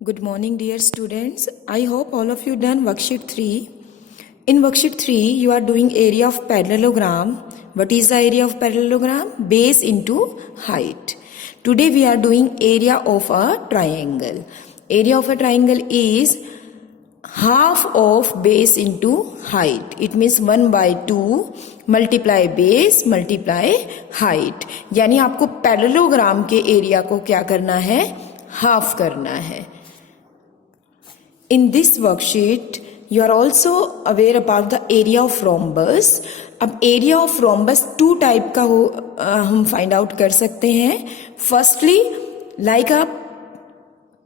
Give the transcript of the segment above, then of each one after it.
Good morning, dear students. I hope all of you done worksheet 3. In worksheet 3, you are doing area of parallelogram. What is the area of parallelogram? Base into height. Today we are doing area of a triangle. Area of a triangle is half of base into height. It means 1/2 multiply base multiply height. यानी आपको parallelogram के area को क्या करना है? Half करना है. In this worksheet, you are also aware about the area of rhombus. अब area of rhombus 2 टाइप का हम फाइंड आउट कर सकते हैं. Firstly like a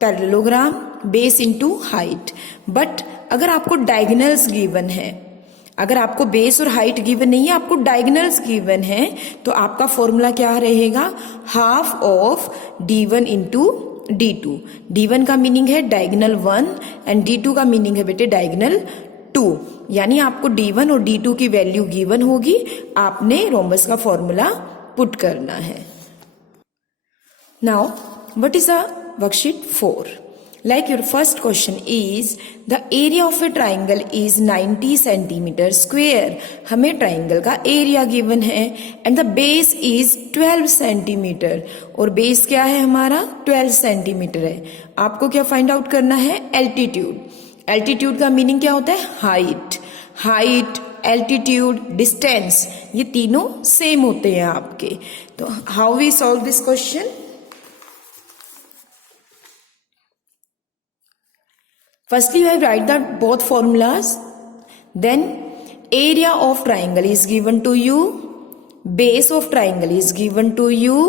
parallelogram base into height. But अगर आपको डायगोनल्स गिवन है, अगर आपको बेस और हाइट गिवन नहीं है, आपको डायगोनल्स गिवन है, तो आपका फॉर्मूला क्या रहेगा? Half of d1 into d2. d1 का मीनिंग है डायगोनल 1 एंड d2 का मीनिंग है बेटे डायगोनल 2. यानी आपको d1 और d2 की वैल्यू गिवन होगी, आपने रोम्बस का फॉर्मूला पुट करना है. Now what is a worksheet 4? Like your first question is the area of a triangle is 90 centimeter square. हमें ट्राइंगल का एरिया गिवन है and the base is 12 centimetre और base क्या है हमारा? 12 सेंटीमीटर है. आपको क्या फाइंड आउट करना है? एल्टीट्यूड. एल्टीट्यूड का मीनिंग क्या होता है? हाइट. हाइट, एल्टीट्यूड, डिस्टेंस, ये तीनों सेम होते हैं आपके. तो how we solve this question? Firstly, you have write the both formulas. Then area of triangle is given to you. Base of triangle is given to you.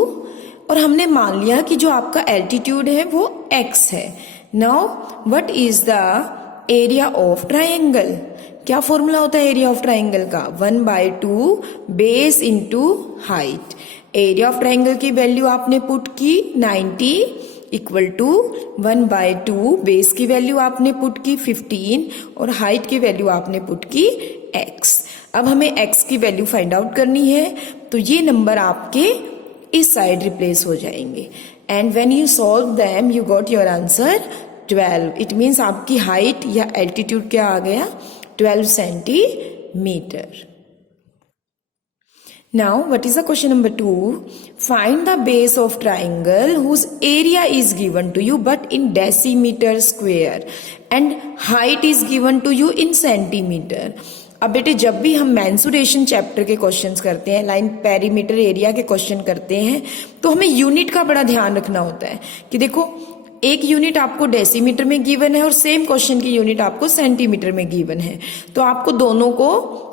और हमने मान लिया कि जो आपका altitude है वो x है. Now, what is the area of triangle? क्या फॉर्मूला होता है एरिया ऑफ ट्राइंगल का? 1/2 base into height. Area of triangle की वैल्यू आपने पुट की 90 इक्वल टू 1/2 बेस की वैल्यू आपने पुट की 15 और हाइट की वैल्यू आपने पुट की x. अब हमें x की वैल्यू फाइंड आउट करनी है, तो ये नंबर आपके इस साइड रिप्लेस हो जाएंगे and when you solve them you got your answer 12. It means आपकी हाइट या एल्टीट्यूड क्या आ गया? 12 centimetre. Now, what is the question number 2? Find the base of triangle whose area is given to you but in decimeter square and height is given to you in centimeter. अब बेटे जब भी हम mensuration chapter के questions करते हैं, line perimeter area के question करते हैं, तो हमें यूनिट का बड़ा ध्यान रखना होता है कि देखो एक यूनिट आपको डेसीमीटर में गिवन है और सेम क्वेश्चन की यूनिट आपको सेंटीमीटर में गिवन है, तो आपको दोनों को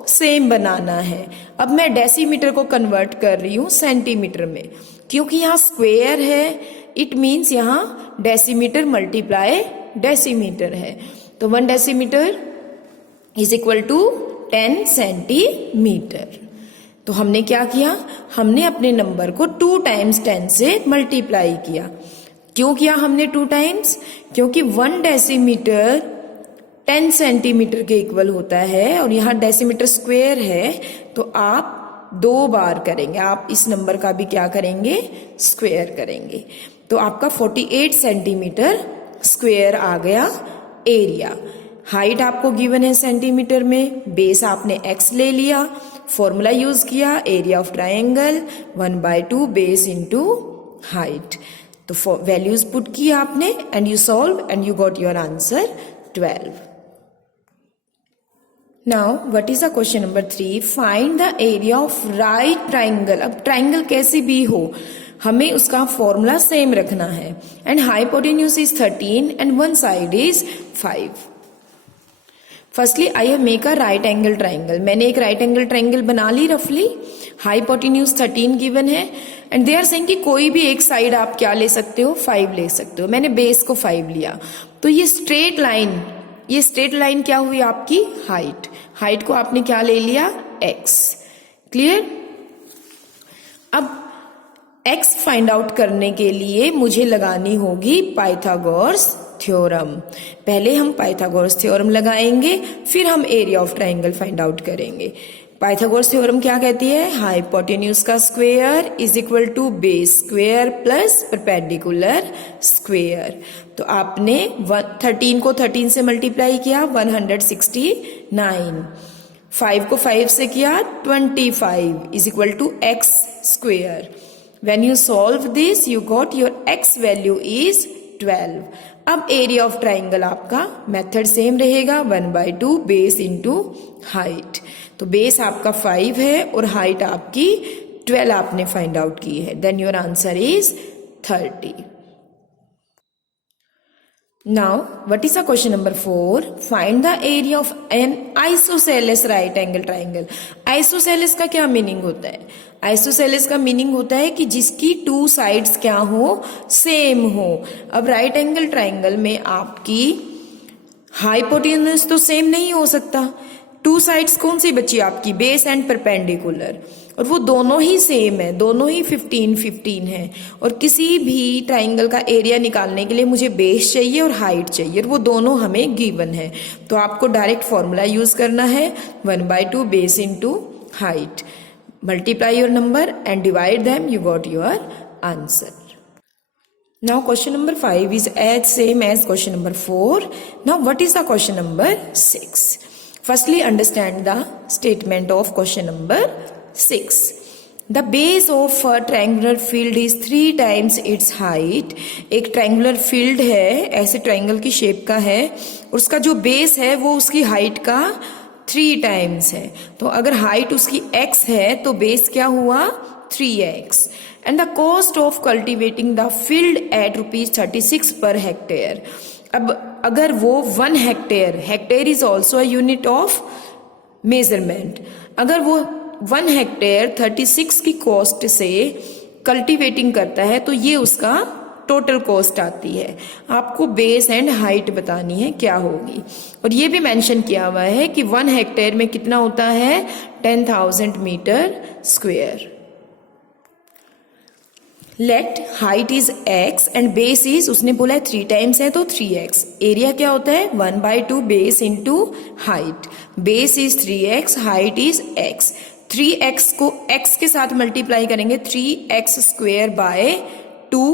सेम बनाना है. अब मैं डेसीमीटर को कन्वर्ट कर रही हूं सेंटीमीटर में, क्योंकि यहाँ स्क्वायर है, इट मीन्स यहाँ डेसीमीटर मल्टीप्लाई डेसीमीटर है. तो 1 decimetre is equal to 10 centimetre. तो हमने क्या किया? हमने अपने नंबर को 2 टाइम्स 10 से मल्टीप्लाई किया. क्यों किया हमने 2 टाइम्स? क्योंकि 1 डेसीमीटर 10 सेंटीमीटर के इक्वल होता है और यहाँ डेसीमीटर स्क्वायर है, तो आप 2 बार करेंगे. आप इस नंबर का भी क्या करेंगे? स्क्वायर करेंगे. तो आपका 48 सेंटीमीटर स्क्वायर आ गया एरिया. हाइट आपको गिवन है सेंटीमीटर में, बेस आपने x ले लिया, फॉर्मूला यूज किया area of triangle 1/2 base into height. तो वैल्यूज पुट की आपने and you solve and you got your answer 12. Now what is the question number 3? Find the area of right triangle. अब triangle कैसी भी हो, हमें उसका फॉर्मूला सेम रखना है. And hypotenuse is 13 and one side is 5. Firstly I have make a right angle triangle. मैंने एक राइट एंगल ट्राइंगल बना ली रफली. हाइपोटेन्यूज 13 गिवन है एंड दे आर सेइंग कि कोई भी एक साइड आप क्या ले सकते हो? 5 ले सकते हो. मैंने बेस को 5 लिया, तो ये स्ट्रेट लाइन क्या हुई आपकी? हाइट. हाइट को आपने क्या ले लिया? x. क्लियर? अब x फाइंड आउट करने के लिए मुझे लगानी होगी पाइथागोरस थ्योरम. पहले हम पाइथागोरस थ्योरम लगाएंगे, फिर हम area of triangle find out करेंगे. पाइथागोरस थ्योरम क्या कहती है? हाइपोटेन्यूज का square is equal to base square plus perpendicular square. तो आपने 13 को 13 से मल्टीप्लाई किया 169, 5 को 5 से किया 25 is equal to x square. When you solve this you got your x value is 12। अब एरिया ऑफ ट्राइंगल आपका मेथड सेम रहेगा, 1/2 बेस इंटू हाइट। तो बेस आपका 5 है और हाइट आपकी 12 आपने फाइंड आउट की है। Then your answer is 30। Now what is the question number 4? Find the area of an isosceles right angle triangle. Isosceles का क्या मीनिंग होता है? आइसोसेलेस का मीनिंग होता है कि जिसकी 2 साइड्स क्या हो? सेम हो। अब राइट एंगल ट्राइंगल में आपकी हाइपोटेन्यूज तो सेम नहीं हो सकता। 2 साइड्स कौन सी बची आपकी? बेस एंड परपेंडिकुलर, और वो दोनों ही सेम है, दोनों ही 15-15 है। और किसी भी ट्राइंगल का एरिया निकालने के लिए मुझे बेस चाहिए और हाइट चाहिए, और वो दोनों हमें गिवन है। तो आपको डायरेक्ट फॉर्मूला यूज करना है, 1/2 base into height. Multiply your number and divide them, you got your answer. Now question number 5 is as same as question number 4. Now what is the question number 6? Firstly understand the statement of question number 6. The base of a triangular field is 3 times its height. एक triangular field है, ऐसे triangle की shape का है, और उसका जो base है वो उसकी height का 3 times है। तो अगर height उसकी x है तो base क्या हुआ? 3x. And the cost of cultivating the field at ₹36 per hectare. अब अगर वो 1 hectare, hectare is also a unit of measurement, अगर वो 1 हेक्टेयर 36 की कॉस्ट से कल्टीवेटिंग करता है तो ये उसका टोटल कॉस्ट आती है। आपको बेस एंड हाइट बतानी है क्या होगी, और ये भी मेंशन किया हुआ है कि 1 हेक्टेयर में कितना होता है? 10,000 metre square. Let height is x and base is, उसने बोला है 3 टाइम्स है तो 3x। एरिया क्या होता है? 1/2 base into height. Base is 3x, height is x। 3x को x के साथ मल्टीप्लाई करेंगे, 3x square by 2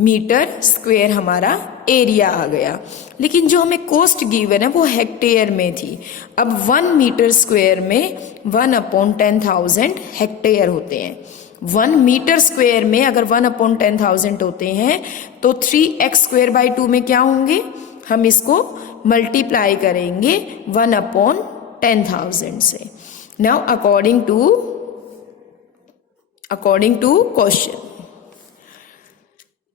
metre square हमारा एरिया आ गया। लेकिन जो हमें कॉस्ट गिवन है वो हेक्टेयर में थी। अब 1 मीटर स्क्वेयर में 1/10,000 हेक्टेयर होते हैं। 1 मीटर स्क्वेयर में अगर 1/10,000 होते हैं तो 3x स्क्वेयर बाई 2 में क्या होंगे? हम इसको मल्टीप्लाई करेंगे 1/10,000 से। Now according to question,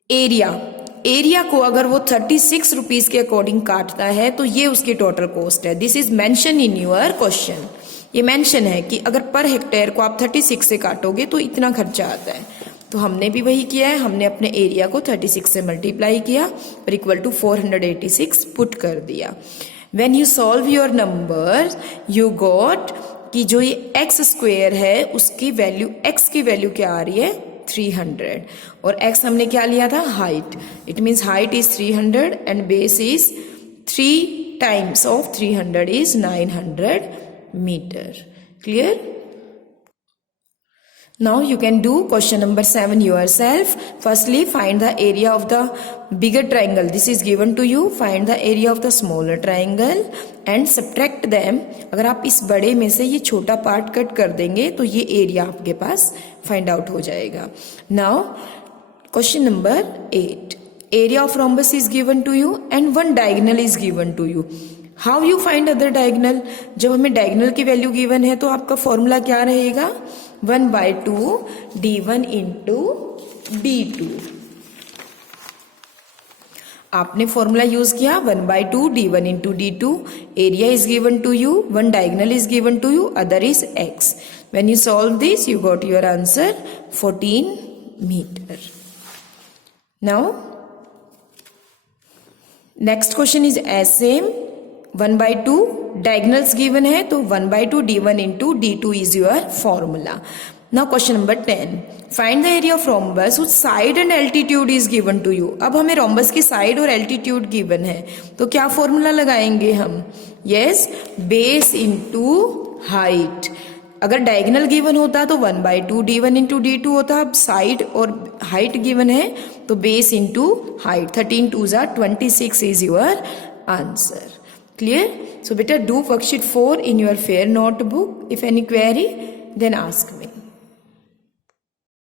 area को अगर वो 36 रुपीज के अकॉर्डिंग काटता है तो ये उसकी टोटल कॉस्ट है। This is mention in your question. ये मेंशन है कि अगर पर हेक्टेयर को आप 36 से काटोगे तो इतना खर्चा आता है। तो हमने भी वही किया है, हमने अपने एरिया को 36 से मल्टीप्लाई किया और इक्वल टू 486 पुट कर दिया। When you solve your number you got कि जो ये x स्क्वेयर है उसकी वैल्यू, x की वैल्यू क्या आ रही है? 300, और x हमने क्या लिया था? Height. It means height is 300 and base is 3 times of 300 is 900 meter. Clear? Now you can do question number 7 yourself. Firstly, find the area of the bigger triangle. This is given to you. Find the area of the smaller triangle and subtract them. अगर आप इस बड़े में से ये छोटा part cut कर देंगे तो ये एरिया आपके पास फाइंड आउट हो जाएगा। Now question number 8. Area of rhombus is given to you and one diagonal is given to you. How you find other diagonal? जब हमें डायगनल की वैल्यू गिवन है तो आपका फॉर्मूला क्या रहेगा? 1/2 d1 इंटू d2। आपने फॉर्मूला यूज किया 1/2 d1 into d2। Area is given to you, one diagonal is given to you, other is x। When you solve this you got your answer 14 metre. Now next question is as same, 1/2 diagonals given है तो 1/2 d1 into d2 is your formula. Now question number 10, find the area of rhombus which side and altitude is given to you. अब हमें rhombus की side और altitude given है तो क्या formula लगाएंगे हम? Yes, base into height. अगर डायगोनल गिवन होता तो 1/2 d1 इंटू d2 होता. अब साइड और हाइट गिवन है तो base into height. 13 2s are 26 is your answer. Clear? So beta do worksheet 4 in your fair notebook. If any query then ask me.